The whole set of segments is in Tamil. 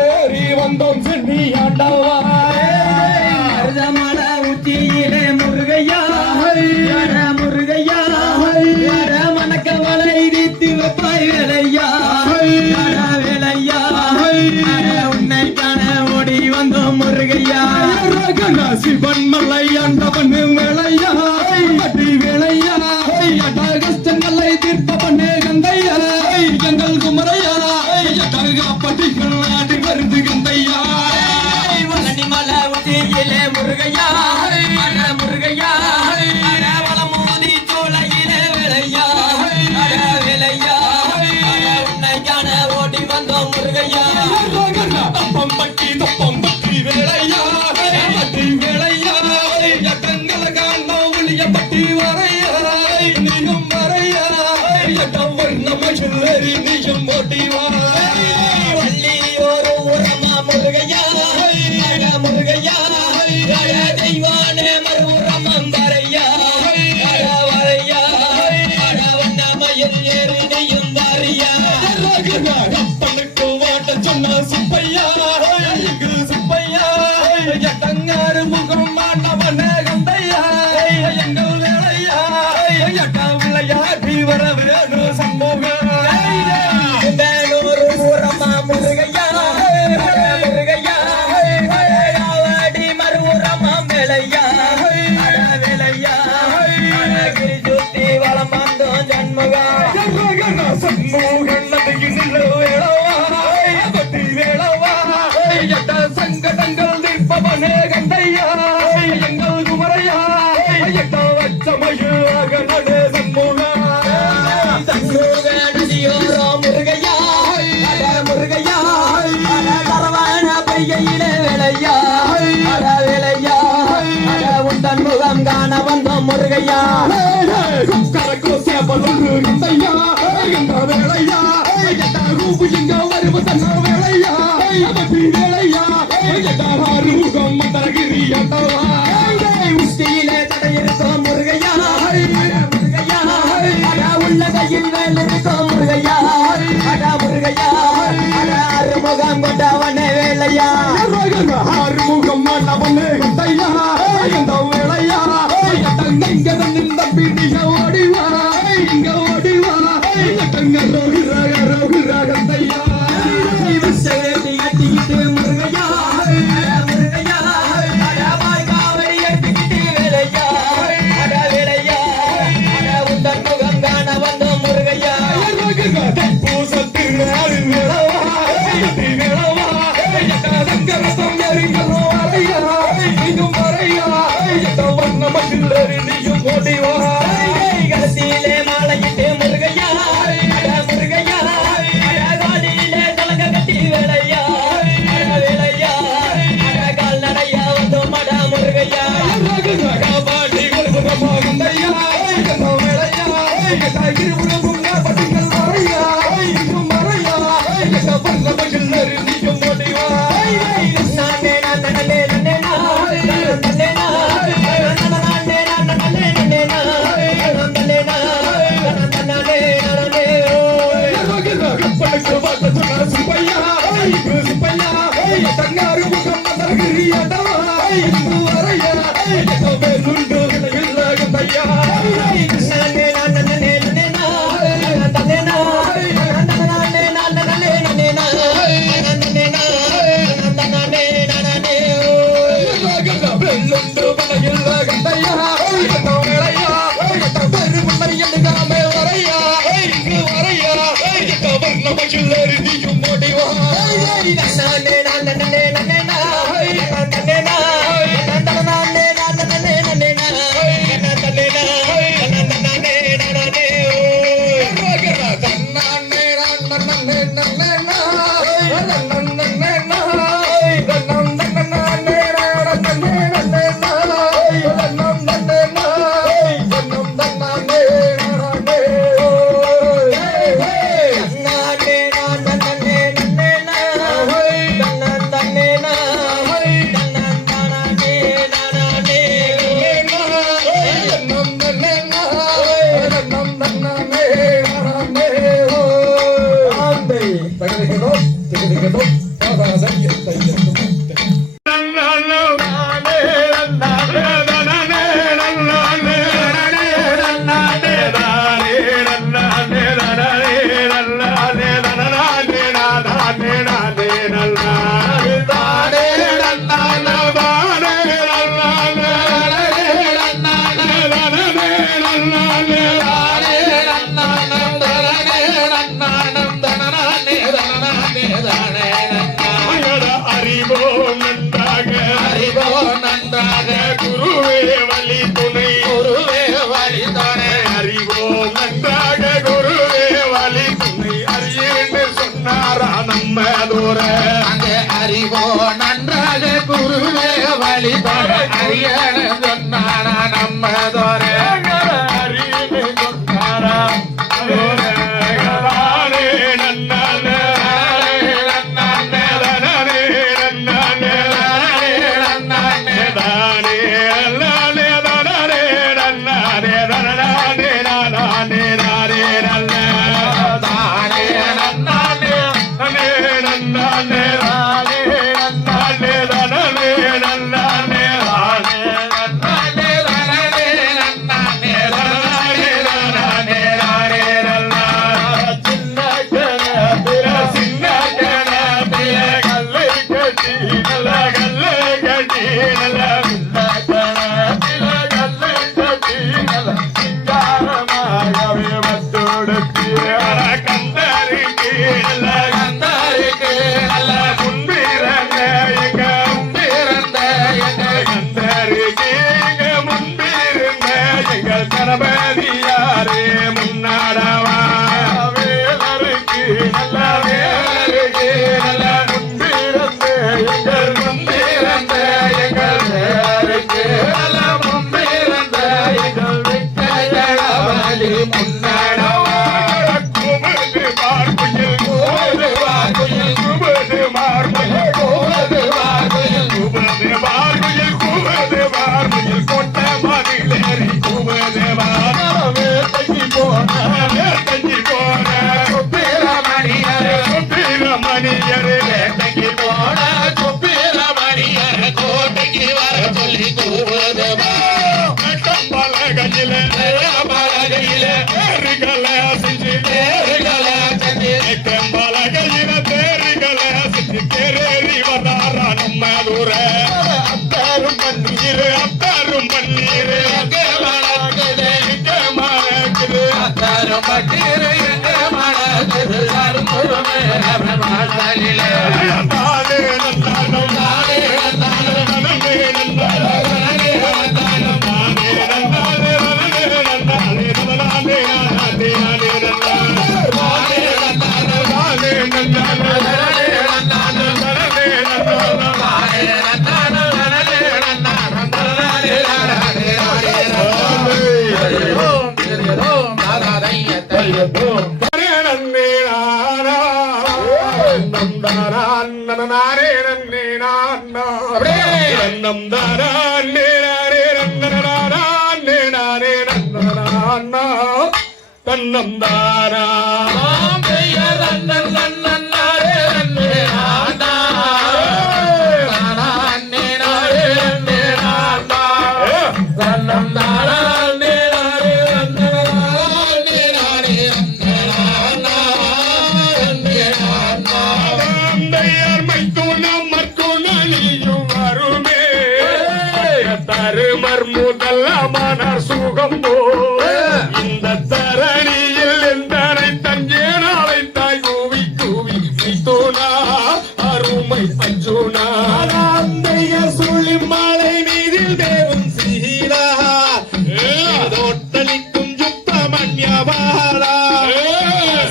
ஏறி வந்தோம் சென்னி ஆண்டவா உச்சியிலே முருகையா முருகையா மணக்கவளை வீத்து வைப்பாய் வேலையா வேலையா உன்னை காண ஓடி வந்தோம் முருகையா சிவன் மலை ஆண்டவன் வேலையா வேலையா கஷ்டங்களை தீர்ப்பவனே கந்தையா எங்கள் குமரையா படிகள் ஆடி வருது கந்தையா மலை உச்சியிலே முருகையா முருகையா வளமோதி சோலையிலே வேலையா வேலையா உன்னை காண ஓடி வந்தோம் முருகையா தப்பம் பட்டி வேலையா வேலையா கங்களை காணோம் ஒளிய பட்டி வரையா நீயும் வரையா வர்ண மகிழறி நீயும் ஓட்டி முருகையா தெய்வானே மறுபுறமம் வரையா வரையா வண்ணமயில் ஏறினையும் வாரியா அப்பனுக்கு வாட்ட சொன்ன சுப்பையா சுப்பையா தங்காறு முகம் மாட்டவனே கந்தையா எங்கள் வேலையா விளையாட்டி வர வேணும் சமூகம் முருகையா முருகையா வேலையா வேலையா சுத்தி வளம் வந்தோம் ஜன்மகா சங்கடங்கள் தீர்ப்பவனே கந்தையா எங்கள் குமரையா வச்சமயாக நடே சண்முகா முருகையா முருகையா பரவான பையிலே வேலையா வேலையா உந்தன் முகம் காண வந்தோம் முருகையா கரக்கோ சேப்பலொன்று கந்தையா என்ற வேலையா ரூபு எங்க வருவ தன்ன வேலையா வேலையா ஆறுமுகம் மந்தரகிரி உச்சியிலே தடையிருக்கோம் முருகையா முருகையா உள்ளகையில் மேல் இருக்கோம் முருகையா முருகையா அறுமுகம் கொண்டவனே வேலையா ஆறுமுகம் மாட்டவனே கந்தையா எந்த வேலையா தம்பி நீங்க ஓடிவா இங்க ஓடிவா ரோகிரா கந்தையா கட்டிக்கிட்டு முருகையா முருகையா காவடி எடுத்துக்கிட்டு வேலையா வேலையா உந்தன் முகம் காண வந்தோம் முருகையா கடைசியிலே மாலையிட்டு முருகையா முருகையா காலிலே தலங்க கட்டி வேலையா வேலையா கால்நடையா வந்து மட முருகையா தங்காறு முகம் மந்தரகிரி ஊர அங்கே அறிவோ நன்றாக குருவே வழி தர அறியன சொன்னானா நம்ம தோர அறிவு சொன்னாரா கணபதியாரே முன்னாடவா வேலருக்கு நல்ல வேலருக்கு நல்ல முன்பிறந்த எங்கள் முன்பிறந்த எங்கள் வேலருக்கு நல்ல முன்பிறந்த எங்கள் வெற்றி முன்னாடவா குமது பார்வையில் குமது பார்வையில் குமது பார்வையில் குமது பார்வையில் குமது பார்வையில் குமது பார்வையில் கொட்ட மதிலேறி குமது வேட்டைக்கு போன சுப்பிரமணியரே வேட்டைக்கு போன சுப்பிரமணியர் கோட்டைக்கு வர சொல்லி கூறுவதவா பலகையில பலகையில தேர்களை செஞ்சு தேர்களை செஞ்சு பலகையில தேர்களை செஞ்சு தேரேறி வந்தாரா நம்ம தூர அத்தாரும் பன்னீர் அத்தாரும் பன்னீர் எங்க மனது அருமுருமே மாடலிலே நாளே நந்தானம் நாளே நந்தானம் நனமே நந்தானம் நனமே நந்தானம் நாளே நந்தானே நனமே நந்தானே நனமே நந்தானே நாளே நந்தானம் நாளே நந்தானம் நாளே நந்தானம் நனமே நந்தானம் நனமே நந்தானம் நாளே நந்தானம் நனமே நந்தானம் நாளே நந்தானே நாளே நந்தானம் தையதோ நன்னே நானா நந்தாரான் நனநாரே நன்னே நானா அப்படியே நந்தாரான் நேரே நன்னநாரான் நேரே நன்னநானா தன்னந்தாரா பெயர் நன்னன் நன்னநாரே நன்னே நானா நானான் நேரே நன்னே நானா தன்னந்தாரா மனர் சுகம் போ இந்த தரணியில் எந்தனை தஞ்சே நாளை தாய் கூவி கூவி தோனா அருமை அஞ்சுனா அந்தைய சுழி மலை மீதில் தேவன் சீலா தோட்டளிக்கும் சுப்பிரமணியவாளா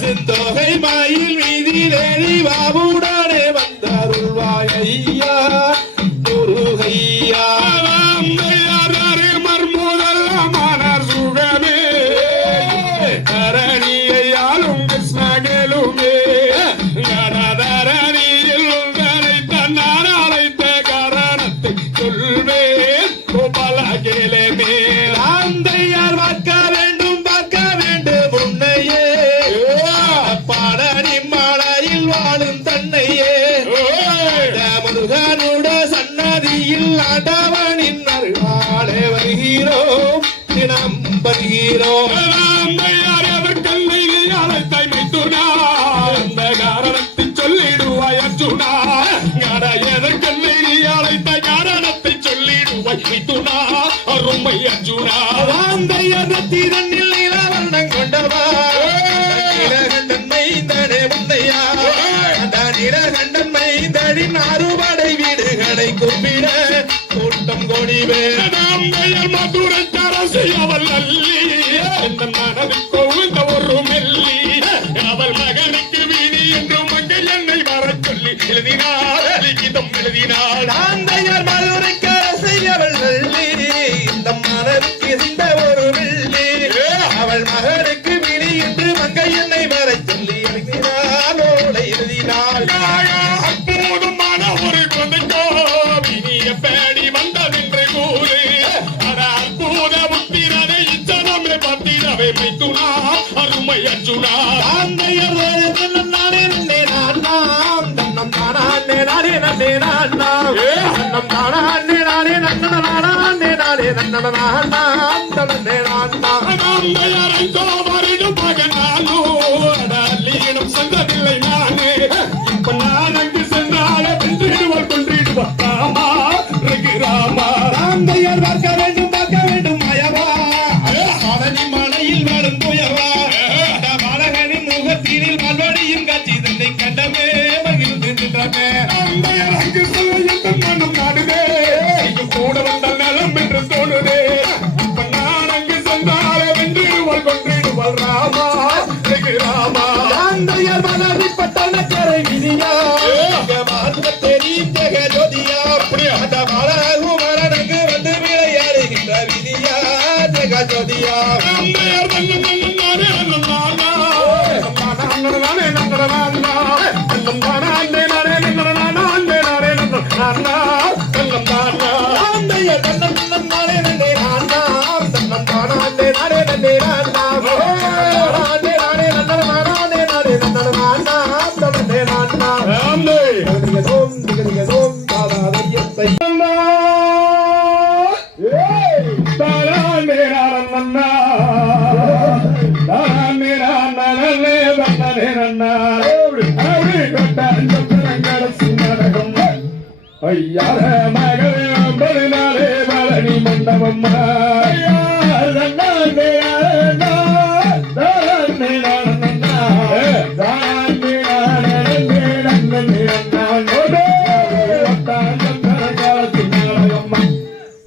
செந்தொகை மயில் மீதில் ஏறி பாபுடனே வந்தருள்வாய் ஐயா முருகையா தரணியாலும் கிருஷ்ணகலுமே தரணியில் உங்களை தன்னான் அழைத்த காரணத்தை சொல்வேன் கோபாலகேலே மேலாந்தையார் பார்க்க வேண்டும் உன்னையே பாடனி மாலையில் வாழும் தன்னையே முருகனுட சன்னதியில் ஆண்டவனின் அருளாலே வருகிறோம் தினம் வருகிறோம் அந்த காரணத்தை சொல்லிடுவாய் அர்ஜுனா எதற்கென்னை நீ அழைத்த காரணத்தை சொல்லிடுவாய் மிதுனா அருமை அர்ஜுனா தன்னில் நிலவர்ணம் கொண்டவா மைந்தனே முந்தையா நிலகண்டன் மைந்தனின் அறுபடை வீடுகளை கும்பிட கூட்டம் கொடிவே மதுரை அரசு அவள் அல்லி எந்த மனதில் கோவிந்த ஒரு மெல்லி அவள் மகனுக்கு வீணி என்றும் அங்கே என்னை வர சொல்லி அவை மைத்துனா அருமை அச்சுனா ஆந்தையர் நானே நன்னே நானாம் தன்னம் தானே நானே நன்னே நானாம் தன்னம் தானே நானே நன்னன நானே நானே நன்னன நானாம் தன்னே நானாம் ஆந்தையரை தோவரிடும் மகனாலோ அடலீனம் சென்றதில்லை நானே இப்ப நான் அங்கு சென்றாலே வென்றிடுவார் கொன்றிடுவார் ராமா ரகுராமா ஆந்தையர் பார்க்க வேண்டும் மயவா அவனி மலையில் வரும் புயவா பாலகனின் முகத்தீரில் மல்வடியும் காட்சி தன்னை கண்டமே மகிழ்ந்து நின்றமே ஆந்தையர் அங்கு செல்ல மண்ணும் நாடுதே கூட வந்தால் நலம் என்று தோணுதே இப்ப நான் அங்கு சென்றாலே வென்றிடுவாள் கொன்றிடுவாள் ராமா ரகுராமா ஆந்தையர் மலரிப்பட்டன கரை விதியா தெரியும் ஜெக ஜோதியா அப்படியா அந்த மலகு மரணக்கு வந்து விளையாடுகின்ற விதியா ஜெக ஜோதியா ஆந்தையர் நானே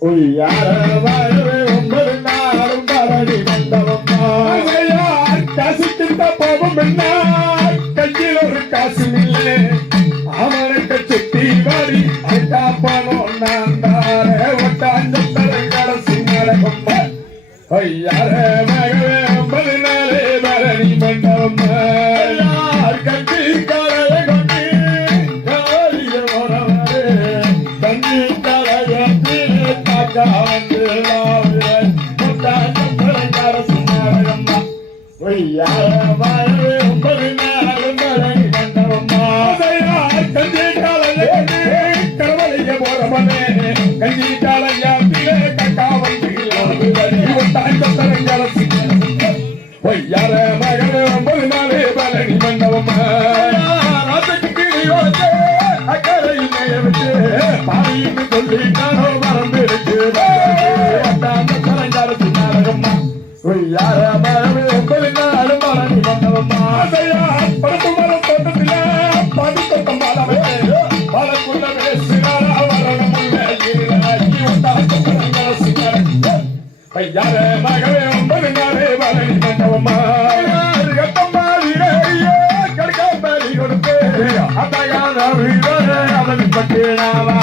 ஐயார மகளே அம்பலினாலே பழனி மண்டபம் காசு திட்ட போகும் கையில் ஒரு காசு இல்லை அவனுக்கு சுத்தி வரி ஐட்டாப்பனோ நான் தாரே ஒட்டாஞ்ச கடைசி நடக்கும் ஐயாரே மகளே அம்பலினாலே பரணி மண்டபம் கட்டி கரைய கொட்டி காலிய உறவரே தண்ணி கரைய தாக்கா வந்து ஒட்டாஞ்ச கடைசி நடக்கும் ஐயாரே மகளே அம்பலினாலே பரணி மண்டபம் யார மகளே ஒன்பது பழனி மண்டபம் அக்கறையில் வச்சு பாரின்னு சொல்லி நானோ மறந்துருக்கு நாடகம் யார மகளே ஒன்பது நாள் பழனி மண்டபம் படுத்து மரம் தோட்டத்தில் படு தோட்டம் பாலமே பாலக்குள்ள பேசுகிறாரா யார மகளே ஒன்பது நாளே பழனி மண்டபம்மா கடுக்காமலி கொடுத்து அத்தகான அவன் பட்டினாவா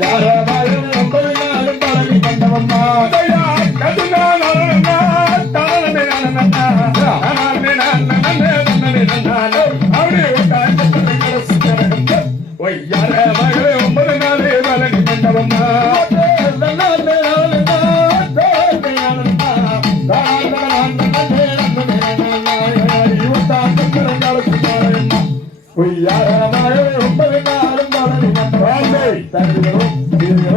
யார மகளே ஒன்பது நாளும் பழனி மண்டபம்மா யார மகளே ஒன்பது நாளே பழனி மண்டபம்மா ஒன்பது நாளும் பழனி மண்டபம்